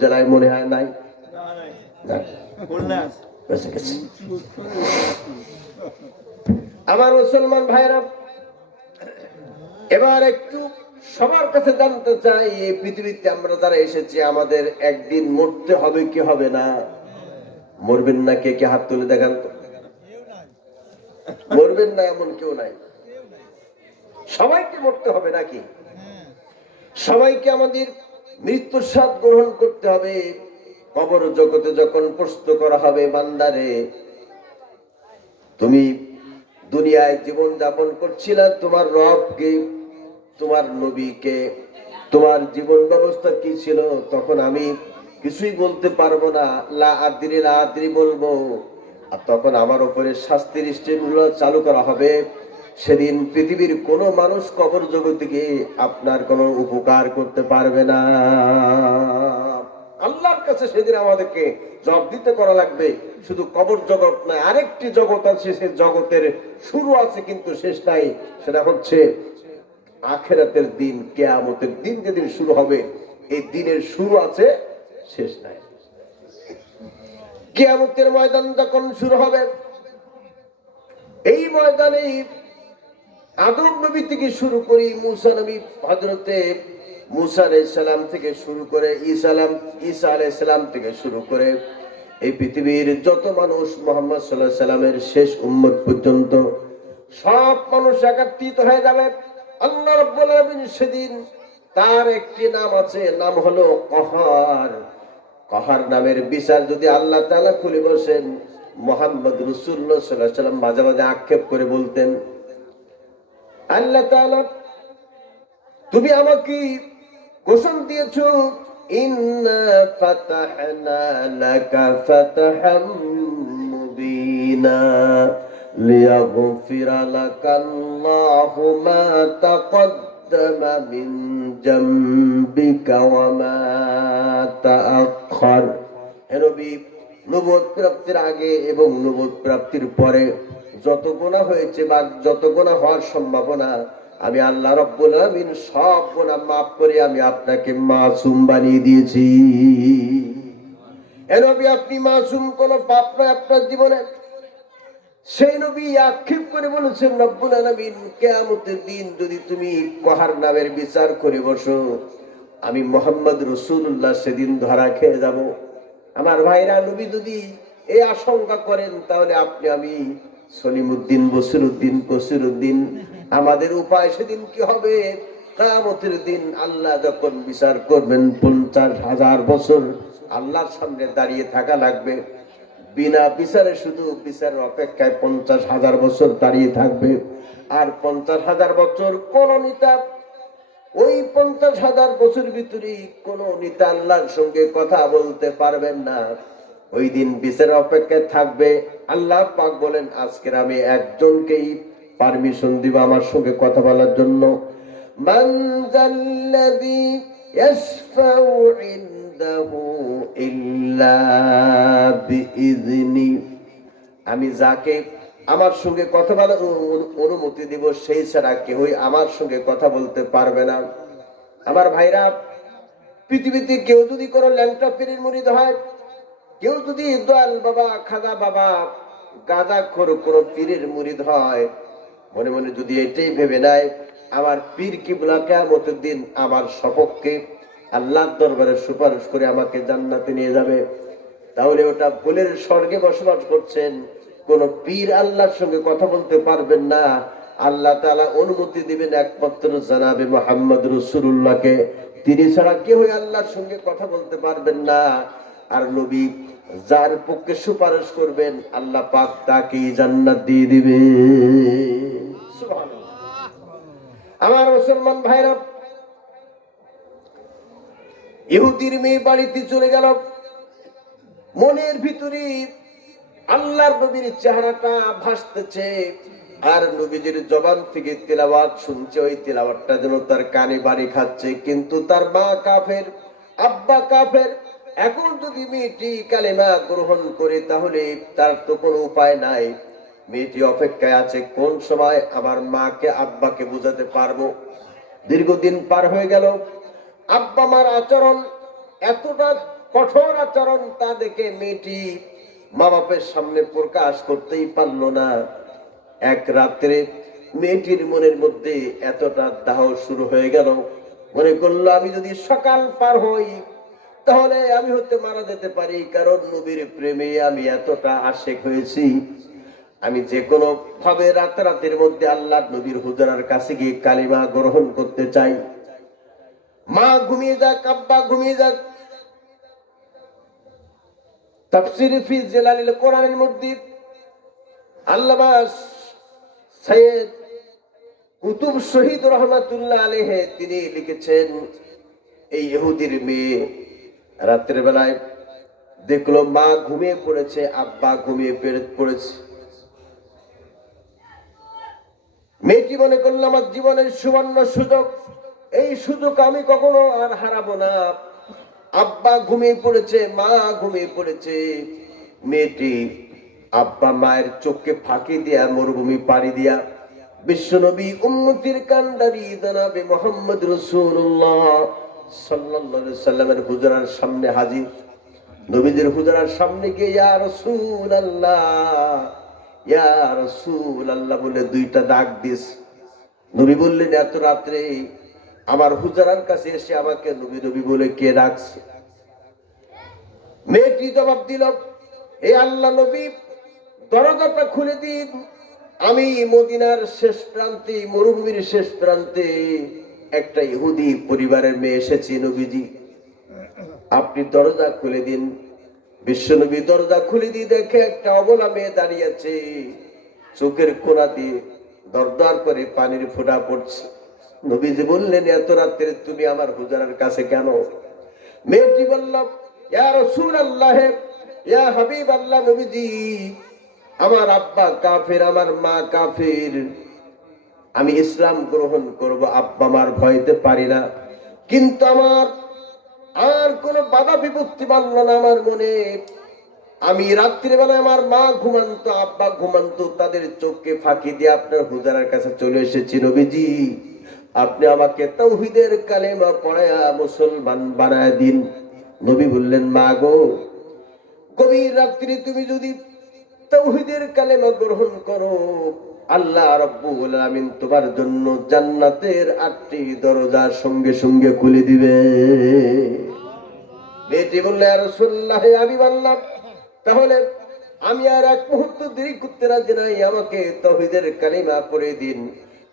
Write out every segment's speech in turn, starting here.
জেলায় মনে হয় নাই। আমার মুসলমান ভাইরা এবার একটু সবার কাছে জানতে চাই এই পৃথিবীতে আমরা যারা এসেছি আমাদের একদিন মরতে হবে কি হবে না? মরবেন না কে কে হাত তুলে দেখান তো? মরবেন না এমন কেউ নাই। সবাইকে মরতে হবে নাকি? সবাইকে আমাদের মৃত্যুর স্বাদ গ্রহণ করতে হবে। কবর জগতে যখন প্রশ্ন করা হবে বান্দারে, তুমি দুনিয়ায় জীবন যাপন করছিলে, তোমার রবকে তোমার নবীকে তোমার জীবন ব্যবস্থা কি ছিল, তখন আমি কিছুই বলতে পারব না। লা আদ্রি লা আদ্রি বলব। আর তখন আমার উপরে শাস্তির স্ট্রিমগুলো চালু করা হবে। সেদিন পৃথিবীর কোনো মানুষ কবর গিয়ে আপনার কোনো উপকার করতে পারবে না। আল্লাহর কাছে সেদিন আমাদেরকে জব দিতে করা লাগবে। শুধু কবর জগৎ নয়, আরেকটি জগৎ আছে, সে জগতের শুরু আছে, কিন্তু শেষ নাই। সেটা হচ্ছে আখেরাতের দিন, কেয়ামতের দিন যেদিন শুরু হবে, এই দিনের শুরু আছে, শেষ নাই। কেয়ামতের ময়দান যখন শুরু হবে, এই ময়দানে আদম নবী থেকে শুরু করি মুসা নবী হজরতে মুসা সালাম থেকে শুরু করে ইসালাম ঈসা সালাম থেকে শুরু করে এই পৃথিবীর যত মানুষ মোহাম্মদ সাল্লাহ সাল্লামের শেষ উম্মত পর্যন্ত সব মানুষ একাত্রিত হয়ে যাবে। আল্লাহ রব্বুল আলামিন সেদিন তার একটি নাম আছে, নাম হলো কহার। কহার নামের বিচার যদি আল্লাহ তাআলা খুলে বসেন, মোহাম্মদ রসুল্লাহ সাল্লাহ সাল্লাম মাঝে মাঝে আক্ষেপ করে বলতেন আল্লাহ তুমি আমাকে ঘোষণ দিয়েছ। প্রাপ্তির আগে এবং নবুয়ত প্রাপ্তির পরে যত গোনা হয়েছে বা যত গোনা হওয়ার সম্ভাবনা, আমি আল্লাহ রব্বুল আলামিন সব গোনা মাফ করে আমি আপনাকে মাসুম বানিয়ে দিয়েছি। এ নবী, আপনি মাসুম কোন পাপ নয় আপনার জীবনে। সেই নবী আক্ষেপ করে বলেছেন, রব্বুল আলামিন, কিয়ামতের দিন যদি তুমি কহার নামের বিচার করে বসো, আমি মোহাম্মদ রসুল্লাহ সেদিন ধরা খেয়ে যাব। আমার ভাইরা, নবী যদি এই আশঙ্কা করেন, তাহলে আপনি আমি সলিমুদ্দিন, বসিরুদ্দিন, কসিরুদ্দিন। আমাদের উপায় সেদিন কি হবে? কামতের দিন আল্লাহ যখন বিচার করবেন পঞ্চাশ হাজার বছর আল্লাহর সামনে দাঁড়িয়ে থাকা লাগবে। বিনা বিচারে শুধু বিচারের অপেক্ষায় পঞ্চাশ হাজার বছর দাঁড়িয়ে থাকবে। আর পঞ্চাশ হাজার বছর কোন নেতা ওই পঞ্চাশ হাজার বছর ভিতরে কোন নেতা আল্লাহর সঙ্গে কথা বলতে পারবেন না। ওই দিন বিচার অপেক্ষায় থাকবে। আল্লাহ পাক বলেন, আজকের আমি একজনকেই পারমিশন দিব আমার সঙ্গে কথা বলার জন্য। আমি যাকে আমার সঙ্গে কথা বলার অনু- অনুমতি দিব, সেই ছাড়া কেউই আমার সঙ্গে কথা বলতে পারবে না। আমার ভাইরা, পৃথিবীতে কেউ যদি কোনো ল্যাংটা পীরের মুরিদ হয় কেউ যদি দয়াল বাবা খাজা বাবা গাঁজা খোর কোনো পীরের মুরিদ হয়, মনে মনে যদি এটাই ভেবে নেয়, আমার পীর কিবলা কেমতের দিন আমার সপক্ষে আল্লাহর দরবারে সুপারিশ করে আমাকে জান্নাতে নিয়ে যাবে। তাহলে ওটা ভুলের স্বর্গে বসবাস করছেন। কোন পীর আল্লাহর সঙ্গে কথা বলতে পারবেন না। আল্লাহ তাআলা অনুমতি দিবেন একমাত্র জানাবে মোহাম্মদ রসুল্লাহকে তিনি ছাড়া কেউ আল্লাহর সঙ্গে কথা বলতে পারবেন না। আর নবী যার পক্ষে সুপারিশ করবেন, আল্লাহ পাক তাকে জান্নাত দিয়ে দিবে। আমার মুসলমান ভাইরা, ইহুদির মেয়ে বাড়িতে চলে গেল। মনের ভিতরে আল্লাহর নবীর চেহারাটা ভাসতেছে, আর নবীজির জবান থেকে তেলাওয়াত শুনছে, ওই তেলাওয়াতটা যেন তার কানে বাড়ি খাচ্ছে। কিন্তু তার মা কাফের, আব্বা কাফের এখন যদি মেয়েটি কালেমা গ্রহণ করে, তাহলে তার তো কোনো উপায় নাই। মেয়েটি অপেক্ষায় আছে, কোন সময় আমার মাকে, আব্বাকে বোঝাতে পারব? দীর্ঘদিন পার হয়ে গেল। আব্বা মার আচরণ, এতটা কঠোর আচরণ তা দেখে মেয়েটি মা বাপের সামনে প্রকাশ করতেই পারল না। এক রাত্রে মেয়েটির মনের মধ্যে এতটা দাহ শুরু হয়ে গেল। মনে করল, আমি যদি সকাল পার হই তাহলে আমি হতে মারা যেতে পারি, কারণ নবীর প্রেমে আমি এতটা আশেক হয়েছি। আমি যে কোনো ভাবে রাতারাতের মধ্যে আল্লাহ নবীর হুজরার কাছে গিয়ে কালিমা গ্রহণ করতে চাই। মা ঘুমিয়ে যাক, আব্বা ঘুমিয়ে যাক। তাফসির ফি জেলালিল কোরআনের মধ্যে আল্লামা সৈয়দ কুতুব শহীদ রহমাতুল্লাহ আলাইহি তিনি লিখেছেন, এই ইহুদির মেয়ে রাত্রের বেলায় দেখল মা ঘুমিয়ে পড়েছে, আব্বা ঘুমিয়ে পড়েছে। মেয়েটি মনে করল, আমার জীবনের সুবর্ণ সুযোগ, এই সুযোগ আমি কখনো আর হারাবো না। আব্বা ঘুমিয়ে পড়েছে, মা ঘুমিয়ে পড়েছে। মেয়েটি আব্বা মায়ের চোখকে ফাঁকি দিয়া, মরুভূমি পাড়ি দিয়া, বিশ্বনবী উম্মতির কান্ডারি জানাবে মোহাম্মদ রসুল্লাহ। সাল্লামের হুজরার সামনে হাজির। নবীদের হুজরার সামনে গিয়ে দুইটা ডাক দিস নবী বললেন, এত রাত্রে আমার হুজরার কাছে এসে আমাকে নবী নবী বলে কে ডাকছে? মেয়েটি জবাব দিল, এ আল্লাহ নবী, দরজাটা খুলে দিন। আমি মদিনার শেষ প্রান্তে, মরুভূমির শেষ প্রান্তে একটা ইহুদি পরিবারের মেয়ে এসেছে নবীজি। আপনি দরজা খুলে দিন। বিশ্বনবী দরজা খুলে দিয়ে দেখে একটা অবলা মেয়ে দাঁড়িয়ে আছে। চোখের কোনা দিয়ে দরদার করে পানির ফোঁটা পড়ছে। নবীজি বললেন, এত রাত্রে তুমি আমার হুজারের কাছে কেন? মেয়েটি বলল, ইয়া রসুল আল্লাহ ইয়া হাবিব আল্লাহ নবীজি, আমার আব্বা কাফের, আমার মা কাফের। আমি ইসলাম গ্রহণ করব, আব্বা মার ভয়তে পারি না। কিন্তু আমার আর কোনো বাধা বিপত্তি মানল না আমার মনে। আমি রাত্রিবেলায় আমার মা ঘুমান্ত, আব্বা ঘুমান্ত, তাদের চোখকে ফাঁকি দিয়ে আপনার হুজারের কাছে চলে এসেছি নবীজি। আপনি আমাকে তৌহিদের কালে কালেমা পড়ায়া মুসলমান বানায় দিন। নবী বললেন, মা গো, গভীর রাত্রি তুমি যদি তৌহিদের কালে কালেমা গ্রহণ করো আল্লাহ রব্বুল আলামিন তোমার জন্য জান্নাতের আটটি দরজা সঙ্গে সঙ্গে খুলে দিবে। মেয়েটি বললে আর রাসূলুল্লাহ আমি বললাম তাহলে আমি আর এক মুহূর্ত দেরি করতে রাজি নাই। আমাকে তৌহিদের কালিমা পড়ে দিন।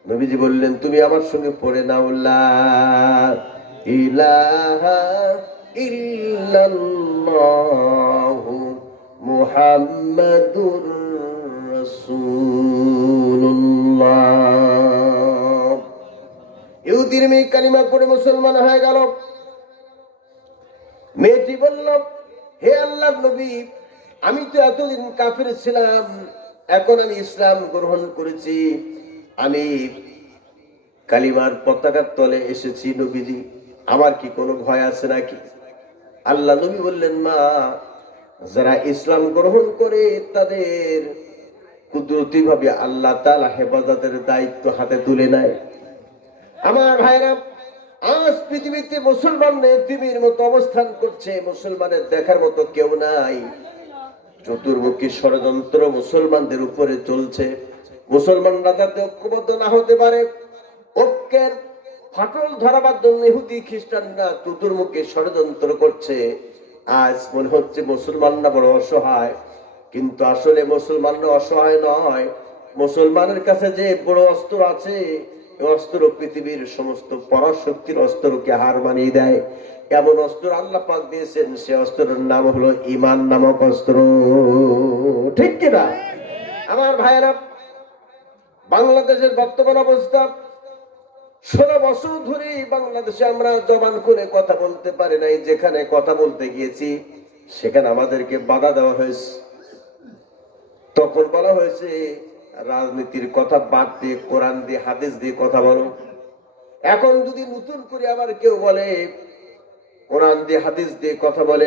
নবীজি বললেন তুমি আমার সঙ্গে পড়ে নাও লা ইলাহা ইল্লাল্লাহু মুহাম্মাদুর ইহুদির মেয়ে কালিমা পড়ে মুসলমান হয়ে গেল। মেয়েটি বলল, হে আল্লাহ নবী, আমি তো এতদিন কাফির ছিলাম, এখন আমি ইসলাম গ্রহণ করেছি। আমি কালিমার পতাকার তলে এসেছি নবীজি, আমার কি কোনো ভয় আছে নাকি? আল্লাহ নবী বললেন, মা, যারা ইসলাম গ্রহণ করে তাদের কুদরতি ভাবে আল্লাহ তালা হেফাজতের দায়িত্ব হাতে তুলে নেয়। আমার ভাইরা, আজ পৃথিবীতে মুসলমান পৃথিবীর মতো অবস্থান করছে, মুসলমানের দেখার মতো কেউ নাই। চতুর্মুখী ষড়যন্ত্র মুসলমানদের উপরে চলছে। মুসলমানরা যাতে ঐক্যবদ্ধ না হতে পারে, ঐক্যের ফাটল ধরাবার জন্য ইহুদি খ্রিস্টানরা চতুর্মুখী ষড়যন্ত্র করছে। আজ মনে হচ্ছে মুসলমানরা বড় অসহায়। কিন্তু আসলে মুসলমানরা অসহায় নয়। মুসলমানের কাছে যে বড় অস্ত্র আছে অস্ত্র পৃথিবীর সমস্ত পরাশক্তির অস্ত্রকে হার মানিয়ে দেয়। এমন অস্ত্র আল্লাহ পাক দিয়েছেন, সে অস্ত্রের নাম হলো ইমান নামক অস্ত্র। ঠিক কিনা আমার ভাইয়েরা, বাংলাদেশের বর্তমান অবস্থা, ষোলো বছর ধরে বাংলাদেশে আমরা জবান করে কথা বলতে পারি নাই, যেখানে কথা বলতে গিয়েছি, সেখানে আমাদেরকে বাধা দেওয়া হয়েছে। তখন বলা হয়েছে, রাজনীতির কথা বাদ দিয়ে, কোরআন দিয়ে, হাদিস দিয়ে কথা বলো। এখন যদি নতুন করে আবার কেউ বলে, কোরআন দিয়ে, হাদিস দিয়ে কথা বলে